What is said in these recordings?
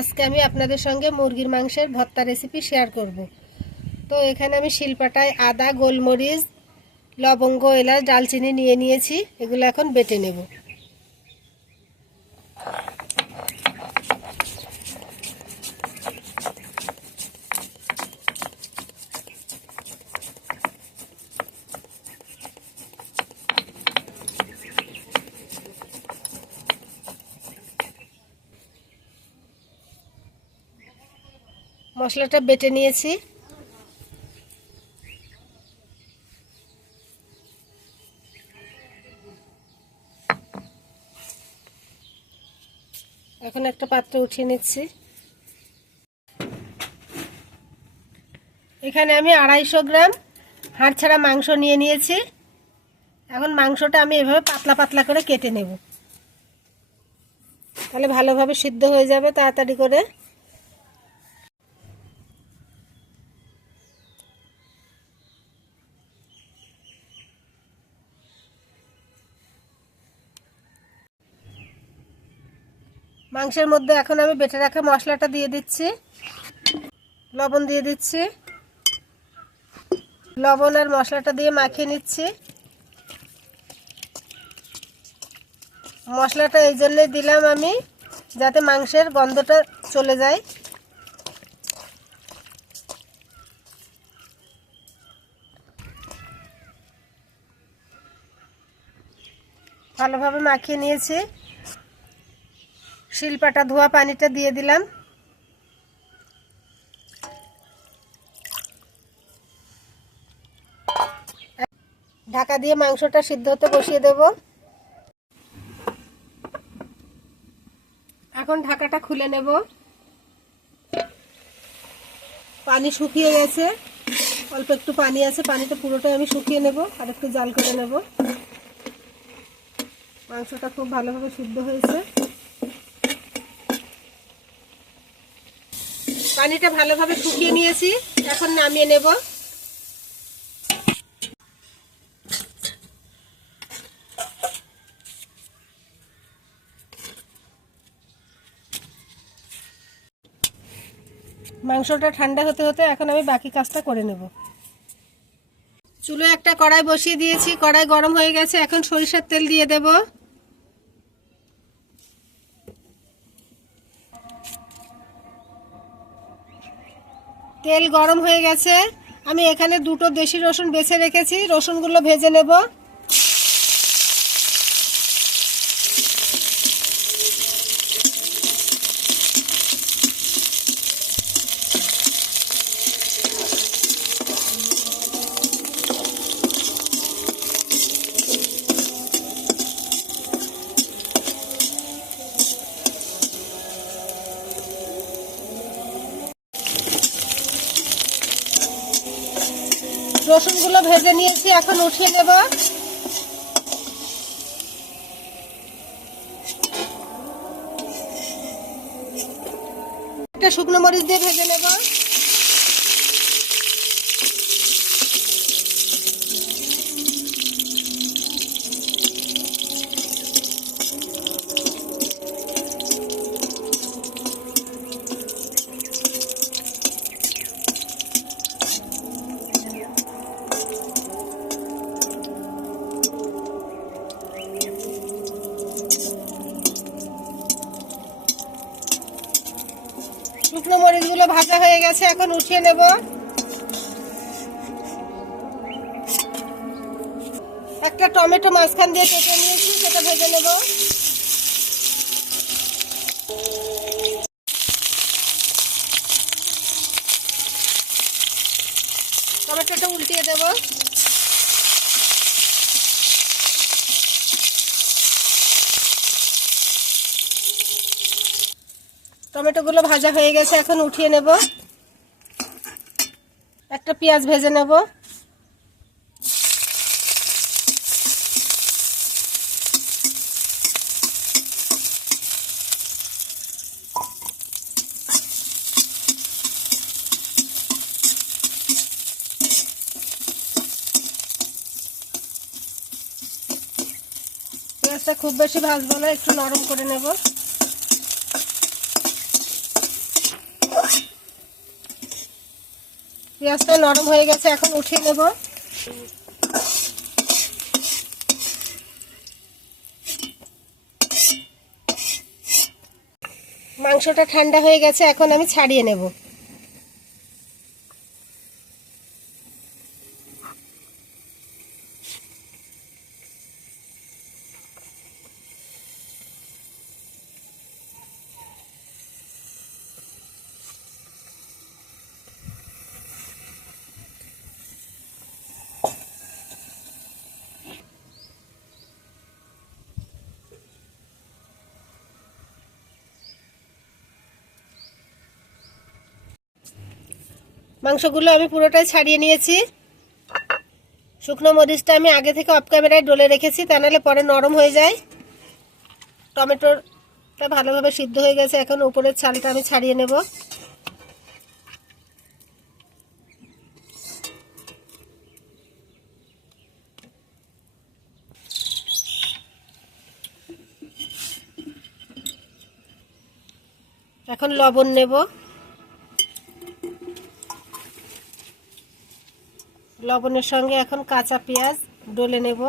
আজকে আমি আপনাদের সঙ্গে মুরগির মাংসের ভর্তা রেসিপি শেয়ার করব। তো এখানে আমি শিলপাটায় আদা, গোলমরিচ, লবঙ্গ, এলাচ, ডালচিনি নিয়ে নিয়েছি। এগুলো এখন বেটে নেব। মশলাটা বেটে নিয়েছি। এখন একটা পাত্র উঠিয়ে নিচ্ছি। এখানে আমি আড়াইশো গ্রাম হাড় ছাড়া মাংস নিয়ে নিয়েছি। এখন মাংসটা আমি এভাবে পাতলা পাতলা করে কেটে নেব। তাহলে ভালোভাবে সিদ্ধ হয়ে যাবে তাড়াতাড়ি করে। মাংসের মধ্যে এখন আমি বেটে রাখা মশলাটা দিয়ে দিচ্ছি। লবণ দিয়ে দিচ্ছি। লবণ আর মশলাটা দিয়ে মাখিয়ে নিচ্ছি। মশলাটা এই জন্যই দিলাম আমি যাতে মাংসের গন্ধটা চলে যায়। ভালোভাবে মাখিয়ে নিয়েছি। শিলপাটা ধোয়া পানিটা দিয়ে দিলাম। ঢাকা দিয়ে মাংসটা সিদ্ধ হতে বসিয়ে দেব। এখন ঢাকাটা খুলে নেব। পানি শুকিয়ে গেছে। অল্প একটু পানি আছে, পানিটা পুরোটাই আমি শুকিয়ে নেব আর একটু জাল করে নেব। মাংসটা খুব ভালোভাবে সিদ্ধ হয়েছে। পানিটা ভালোভাবে শুকিয়ে নিয়েছি। এখন নামিয়ে নেব। মাংসটা ঠান্ডা হতে হতে এখন আমি বাকি কাজটা করে নেব। চুলো একটা কড়াই বসিয়ে দিয়েছি। কড়াই গরম হয়ে গেছে। এখন সরিষার তেল দিয়ে দেব। তেল গরম হয়ে গেছে। আমি এখানে দুটো দেশি রসুন বেছে রেখেছি। রসুনগুলো ভেজে নেব। রসুনগুলো ভেজে নিয়েছি এখন উঠিয়ে নেব। একটা শুকনো মরিচ দিয়ে ভেজে নেব। শুকনো মরিচগুলো ভাজা হয়ে গেছে, এখন উঠিয়ে নেব। একটা টমেটো মাঝখান দিয়ে কেটে নিয়েছি, সেটা ভেজে নেব। টমেটোটা উল্টিয়ে দেব। টমেটোগুলো ভাজা হয়ে গেছে, এখন উঠিয়ে নেব। একটা পেঁয়াজ ভেজে নেব। পেঁয়াজটা খুব বেশি ভাজবো না, একটু নরম করে নেব। পেঁয়াজটা নরম হয়ে গেছে, এখন উঠিয়ে নেব। মাংসটা ঠান্ডা হয়ে গেছে, এখন আমি ছাড়িয়ে নেব। মাংসগুলো আমি পুরোটাই ছাড়িয়ে নিয়েছি। শুকনো মরিচটা আমি আগে থেকে অফ ক্যামেরায় ডলে রেখেছি, তা নাহলে পরে নরম হয়ে যায়। টমেটোটা ভালোভাবে সিদ্ধ হয়ে গেছে, এখন উপরের ছালটা আমি ছাড়িয়ে নেব। এখন লবণ নেব। লবণের সঙ্গে এখন কাঁচা পেঁয়াজ ডলে নেব।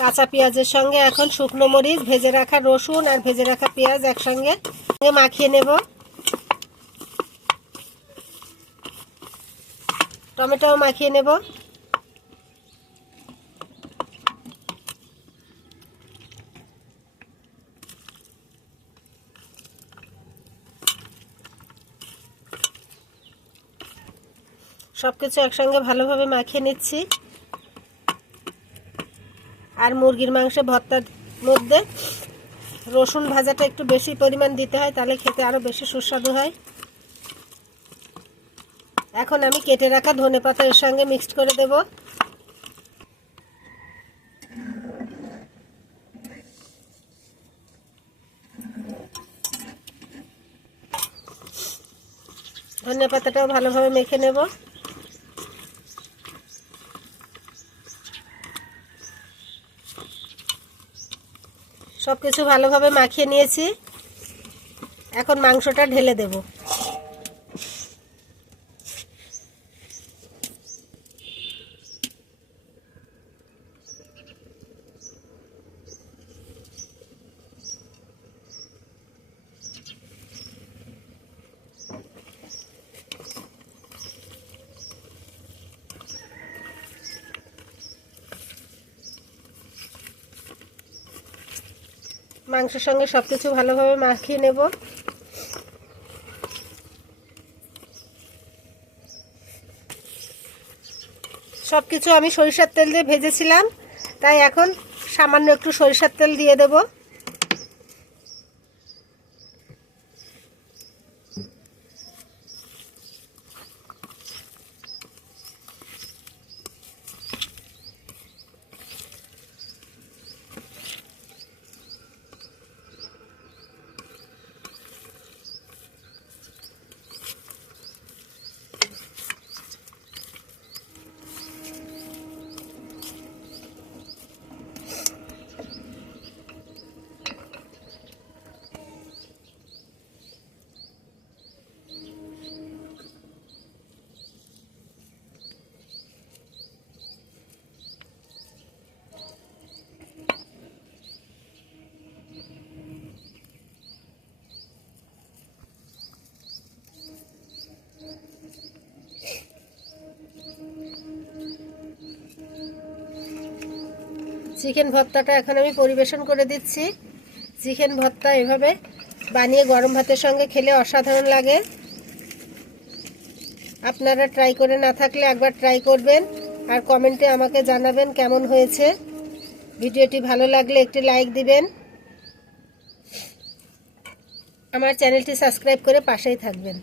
কাঁচা পেঁয়াজের সঙ্গে এখন শুকনো মরিচ, ভেজে রাখা রসুন আর ভেজে রাখা পেঁয়াজ একসঙ্গে মাখিয়ে নেব। টমেটোও মাখিয়ে নেব। সব কিছু একসঙ্গে ভালোভাবে মাখিয়ে নিচ্ছি। আর মুরগির মাংসে ভর্তার মধ্যে রসুন ভাজাটা একটু বেশি পরিমাণ দিতে হয়, তাহলে খেতে আরও বেশি সুস্বাদু হয়। এখন আমি কেটে রাখা ধনে পাতা এর সঙ্গে মিক্সড করে দেব। ধনে পাতাটাও ভালোভাবে মেখে নেব। সব কিছু ভালোভাবে মাখিয়ে নিয়েছি। এখন মাংসটা ঢেলে দেব। মাংসের সঙ্গে সব কিছু ভালোভাবে মাখিয়ে নেব। সব কিছু আমি সরিষার তেল দিয়ে ভেজেছিলাম, তাই এখন সামান্য একটু সরিষার তেল দিয়ে দেব। চিকেন ভর্তাটা এখন আমি পরিবেশন করে দিচ্ছি। চিকেন ভর্তা এভাবে বানিয়ে গরম ভাতের সঙ্গে খেলে অসাধারণ লাগে। আপনারা ট্রাই করে না থাকলে একবার ট্রাই করবেন আর কমেন্টে আমাকে জানাবেন কেমন হয়েছে। ভিডিওটি ভালো লাগলে একটি লাইক দিবেন। আমার চ্যানেলটি সাবস্ক্রাইব করে পাশেই থাকবেন।